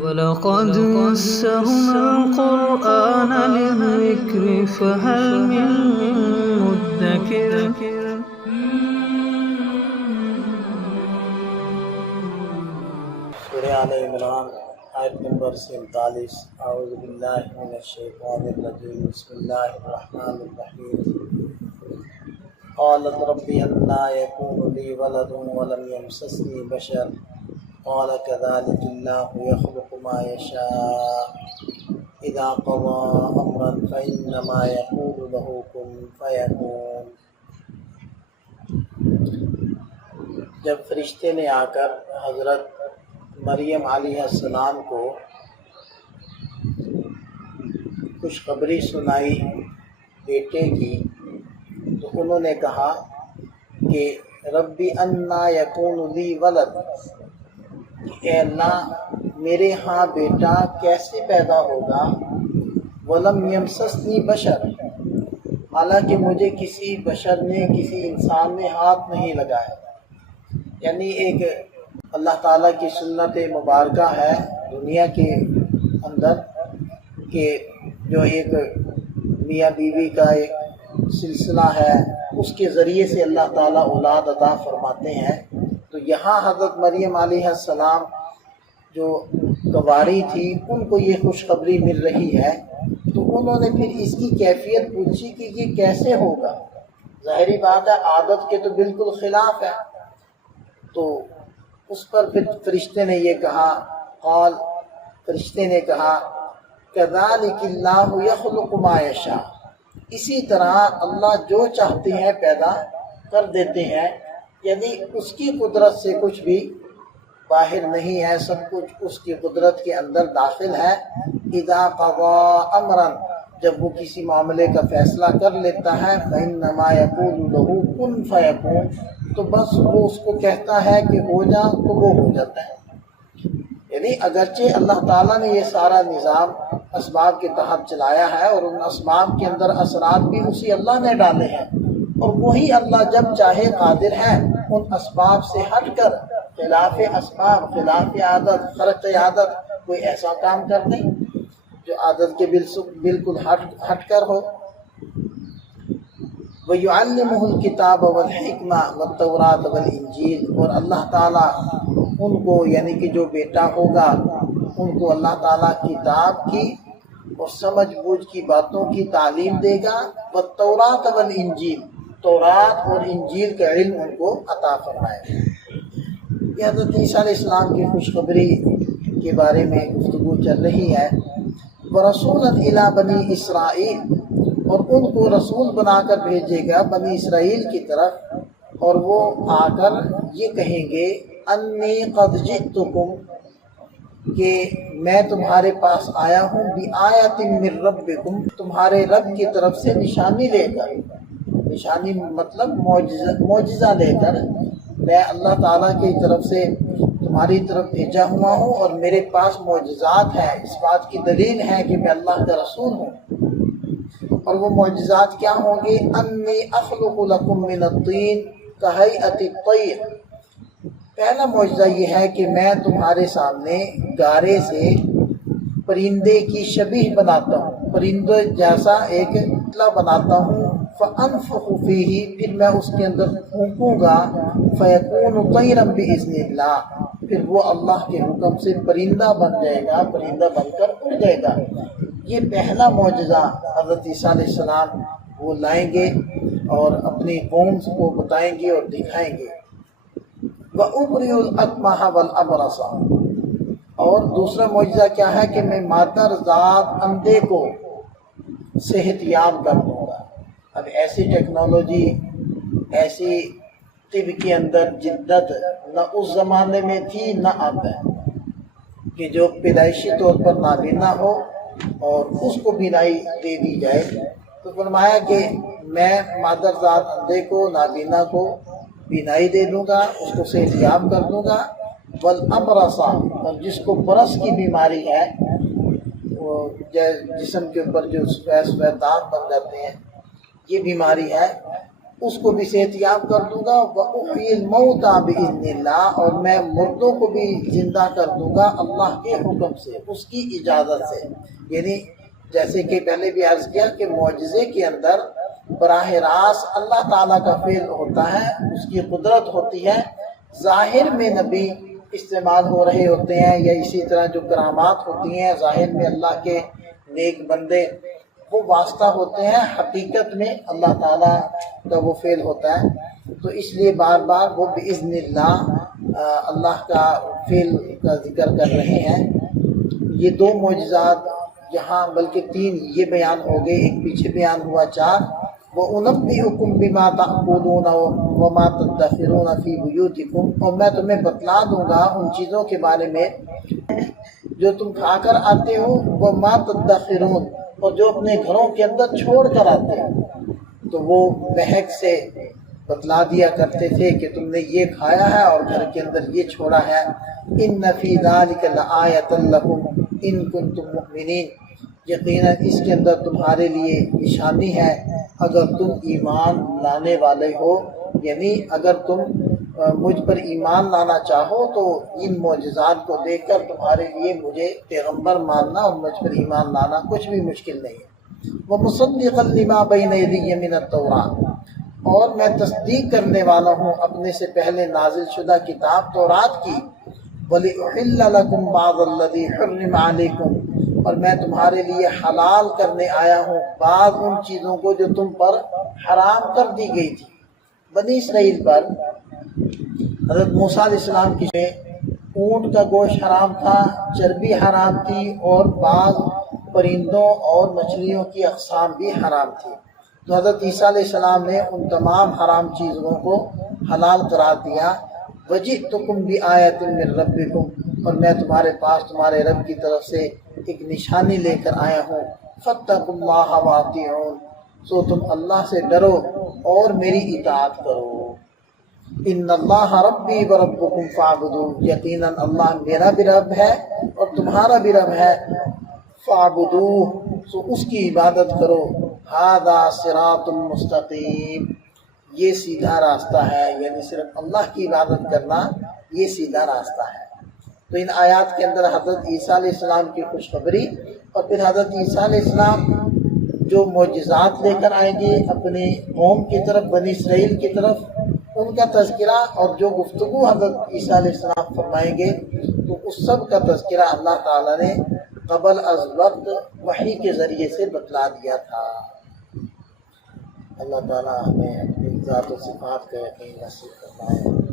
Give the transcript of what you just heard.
وَلَقَدْ يَسَّرْنَا الْقُرْآنَ لِلذِّكْرِ فَهَلْ مِن مُّدَّكِرٍ سورہ آل عمران آیت نمبر 47۔ اعوذ باللہ من الشیطان الرجیم، بسم اللہ الرحمن الرحیم۔ قالت رب انا یکون لی ولد ولم یمسسنی بشر قال كذلك اللہ یخلق ما یشاء اذا قضى امرا فانما یقول له کن فیکون۔ جب فرشتے نے آ کر حضرت مریم علیہ السلام کو خوشخبری سنائی بیٹے کی، تو انہوں نے کہا کہ ربی انا یکون لی ولد، اے اللہ میرے ہاں بیٹا کیسے پیدا ہوگا، ولم یمسسنی بشر، حالانکہ مجھے کسی بشر نے، کسی انسان نے ہاتھ نہیں لگایا۔ یعنی ایک اللہ تعالیٰ کی سنت مبارکہ ہے دنیا کے اندر کہ جو ایک میاں بیوی کا ایک سلسلہ ہے، اس کے ذریعے سے اللہ تعالیٰ اولاد عطا فرماتے ہیں۔ تو یہاں حضرت مریم علیہ السلام جو کنواری تھی، ان کو یہ خوشخبری مل رہی ہے، تو انہوں نے پھر اس کی کیفیت پوچھی کہ یہ کیسے ہوگا۔ ظاہری بات ہے عادت کے تو بالکل خلاف ہے۔ تو اس پر پھر فرشتے نے یہ کہا، فرشتے نے کہا کذالک اللہ یخلق ما یشاء، اسی طرح اللہ جو چاہتے ہیں پیدا کر دیتے ہیں، یعنی اس کی قدرت سے کچھ بھی باہر نہیں ہے، سب کچھ اس کی قدرت کے اندر داخل ہے۔ اذا قضى امرا، جب وہ کسی معاملے کا فیصلہ کر لیتا ہے، فانما یقول له کن فیکون، تو بس وہ اس کو کہتا ہے کہ ہو جا، تو وہ ہو جاتا ہے۔ یعنی اگرچہ اللہ تعالیٰ نے یہ سارا نظام اسباب کے تحت چلایا ہے، اور ان اسباب کے اندر اثرات بھی اسی اللہ نے ڈالے ہیں، اور وہی اللہ جب چاہے قادر ہے ان اسباب سے ہٹ کر، خلاف اسباب، خلاف عادت، خرق عادت، کوئی ایسا کام کر دیں جو عادت کے بالکل ہٹ کر ہو۔ وَيُعَلِّمُهُ الْكِتَابَ وَالْحِكْمَةَ وَالتَّوْرَاةَ وَالْإِنْجِيلَ، اور اللہ تعالیٰ ان کو، یعنی کہ جو بیٹا ہوگا، ان کو اللہ تعالیٰ کتاب کی اور سمجھ بوجھ کی باتوں کی تعلیم دے گا، وَالتَّوْرَاةَ وَالْإِنْجِيلَ، تورات اور انجیل کا علم ان کو عطا فرمائے گا۔ یہ حضرت عیسیٰ علیہ السلام کی خوشخبری کے بارے میں گفتگو چل رہی ہے۔ وَرَسُولًا إِلَىٰ بَنِي إِسْرَائِيلَ، اور ان کو رسول بنا کر بھیجے گا بنی اسرائیل کی طرف، اور وہ آ کر یہ کہیں گے انی قد جئتکم، کہ میں تمہارے پاس آیا ہوں، بآیۃ من ربکم، تمہارے رب کی طرف سے نشانی لے کر، نشانی مطلب معجزہ لے کر، میں اللہ تعالیٰ کی طرف سے تمہاری طرف بھیجا ہوا ہوں، اور میرے پاس معجزات ہیں، اس بات کی دلیل ہے کہ میں اللہ کا رسول ہوں۔ اور وہ معجزات کیا ہوں گے؟ انی اخلق لکم من الطین کہیئۃ الطیر، پہلا معجزہ یہ ہے کہ میں تمہارے سامنے گارے سے پرندے کی شبیہ بناتا ہوں، پرندے جیسا ایک پتلا بناتا ہوں، فانفخ فیہ، پھر میں اس کے اندر پھونکوں گا، فیکون طیرا باذن اللہ، پھر وہ اللہ کے حکم سے پرندہ بن جائے گا، پرندہ بن کر اڑ جائے گا۔ یہ پہلا معجزہ حضرت عیسیٰ علیہ السلام وہ لائیں گے اور اپنی قوم کو بتائیں گے اور دکھائیں گے۔ وَأُبْرِئُ الْأَكْمَحَ وَالْأَبْرَصَ، اور دوسرا معجزہ کیا ہے کہ میں مادر ذات اندھے کو صحت یاب کر دوں گا۔ اب ایسی ٹیکنالوجی، ایسی طب کے اندر جدت نہ اس زمانے میں تھی نہ اب ہے، کہ جو پیدائشی طور پر نابینا ہو اور اس کو بینائی دے دی جائے۔ تو فرمایا کہ میں مادر ذات اندھے کو، نابینا کو بینائی دے دوں گا، اس کو صحت یاب کر دوں گا۔ والابرص، اور جس کو برس کی بیماری ہے، وہ جسم کے اوپر جو سفید داغ بن جاتے ہیں، یہ بیماری ہے، اس کو بھی صحت یاب کر دوں گا، وَأُحْيِي الْمَوْتَى بِإِذْنِ اللَّهِ، اور میں مردوں کو بھی زندہ کر دوں گا اللہ کے حکم سے، اس کی اجازت سے۔ یعنی جیسے کہ پہلے بھی عرض کیا کہ معجزے کے اندر براہ راست اللہ تعالیٰ کا فعل ہوتا ہے، اس کی قدرت ہوتی ہے، ظاہر میں نبی استعمال ہو رہے ہوتے ہیں، یا اسی طرح جو کرامات ہوتی ہیں ظاہر میں اللہ کے نیک بندے وہ واسطہ ہوتے ہیں، حقیقت میں اللہ تعالیٰ کا وہ فعل ہوتا ہے۔ تو اس لیے بار بار وہ بِإِذْنِ اللہ اللہ کا فعل کا ذکر کر رہے ہیں۔ یہ دو معجزات یہاں بلکہ تین یہ بیان ہو گئے، ایک پیچھے بیان ہوا 4، وَأُنَبِّئُكُم بِمَا تَأْكُلُونَ وَمَا تَدَّخِرُونَ فِي بُيُوتِكُمْ، اور میں تمہیں بتلا دوں گا ان چیزوں کے بارے میں جو تم کھا کر آتے ہو، وَمَا تَدَّخِرُونَ، اور جو اپنے گھروں کے اندر چھوڑ کر آتے ہو۔ تو وہ بہک سے بتلا دیا کرتے تھے کہ تم نے یہ کھایا ہے اور گھر کے اندر یہ چھوڑا ہے۔ إِنَّ فِي ذَلِكَ لَآيَةً لَكُمْ إِن كُنتُم مُؤْمِنِينَ، یقیناً اس کے اندر تمہارے لیے نشانی ہے اگر تم ایمان لانے والے ہو، یعنی اگر تم مجھ پر ایمان لانا چاہو تو ان معجزات کو دیکھ کر تمہارے لیے مجھے پیغمبر ماننا اور مجھ پر ایمان لانا کچھ بھی مشکل نہیں ہے۔ وَمُصَدِّقًا لِمَا بَيْنَ يَدَيَّ مِنَ التَّوْرَاةِ، اور میں تصدیق کرنے والا ہوں اپنے سے پہلے نازل شدہ کتاب تورات کی۔ وَلِأُحِلَّ لَكُمْ بَعْضَ الَّذِي حُرِّمَ عَلَيْكُمْ، اور میں تمہارے لیے حلال کرنے آیا ہوں بعض ان چیزوں کو جو تم پر حرام کر دی گئی تھی۔ بنی اسرائیل پر حضرت موسیٰ علیہ السلام کی اونٹ کا گوشت حرام تھا، چربی حرام تھی، اور بعض پرندوں اور مچھلیوں کی اقسام بھی حرام تھی۔ تو حضرت عیسیٰ علیہ السلام نے ان تمام حرام چیزوں کو حلال قرار دیا۔ وَجِئْتُكُمْ بِآیَةٍ مِّن رَبِّكُمْ، اور میں تمہارے پاس تمہارے رب کی طرف سے ایک نشانی لے کر آیا ہوں۔ فَاتَّقُوا اللَّهَ وَأَطِیعُونِ، سو تم اللہ سے ڈرو اور میری اطاعت کرو۔ ان اللہ ربی و ربکم فاعبدوہ، یقیناً اللہ میرا بھی رب ہے اور تمہارا بھی رب ہے۔ فاعبدوہ، سو اس کی عبادت کرو۔ ھذا صراط مستقیم، یہ سیدھا راستہ ہے، یعنی صرف اللہ کی عبادت کرنا یہ سیدھا راستہ ہے۔ تو ان آیات کے اندر حضرت عیسیٰ علیہ السلام کی خوشخبری، اور پھر حضرت عیسیٰ علیہ السلام جو معجزات لے کر آئیں گے اپنے قوم کی طرف، بنی اسرائیل کی طرف، ان کا تذکرہ، اور جو گفتگو حضرت عیسیٰ علیہ السلام فرمائیں گے تو اس سب کا تذکرہ اللہ تعالیٰ نے قبل از وقت وحی کے ذریعے سے بتلا دیا تھا۔ اللہ تعالیٰ ہمیں اپنی ذات و صفات کا یقین نصیب فرمائے۔